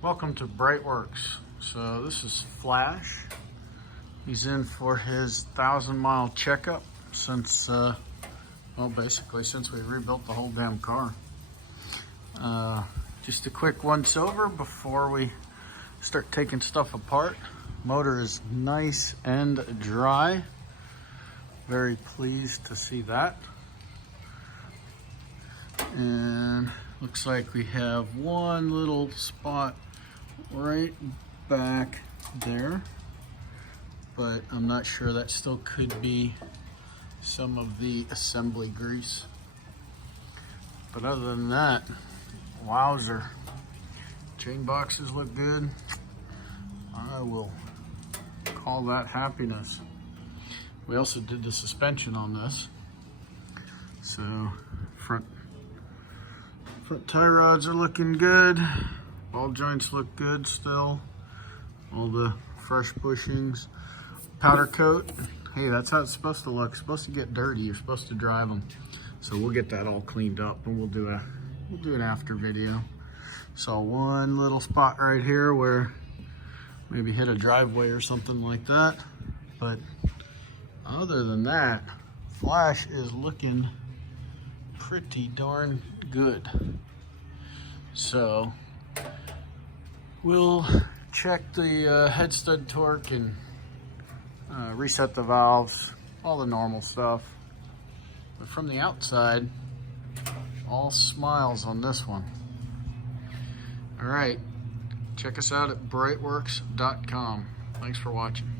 Welcome to BreitWerks. So this is Flash. He's in for his 1,000-mile checkup since, basically since we rebuilt the whole damn car. Just a quick once over before we start taking stuff apart. Motor is nice and dry. Very pleased to see that. And looks like we have one little spot right back there, but I'm not sure. That still could be some of the assembly grease. But other than that, wowzer. Chain boxes look good. I will call that happiness. We also did the suspension on this. So front tie rods are looking good. Ball joints look good still. All the fresh bushings. Powder coat. Hey, that's how it's supposed to look. It's supposed to get dirty. You're supposed to drive them. So we'll get that all cleaned up and we'll do an after video. Saw one little spot right here where maybe hit a driveway or something like that. But other than that, Flash is looking pretty darn good. So we'll check the head stud torque and reset the valves, all the normal stuff. But from the outside, all smiles on this one. All right, check us out at BreitWerks.com. Thanks for watching.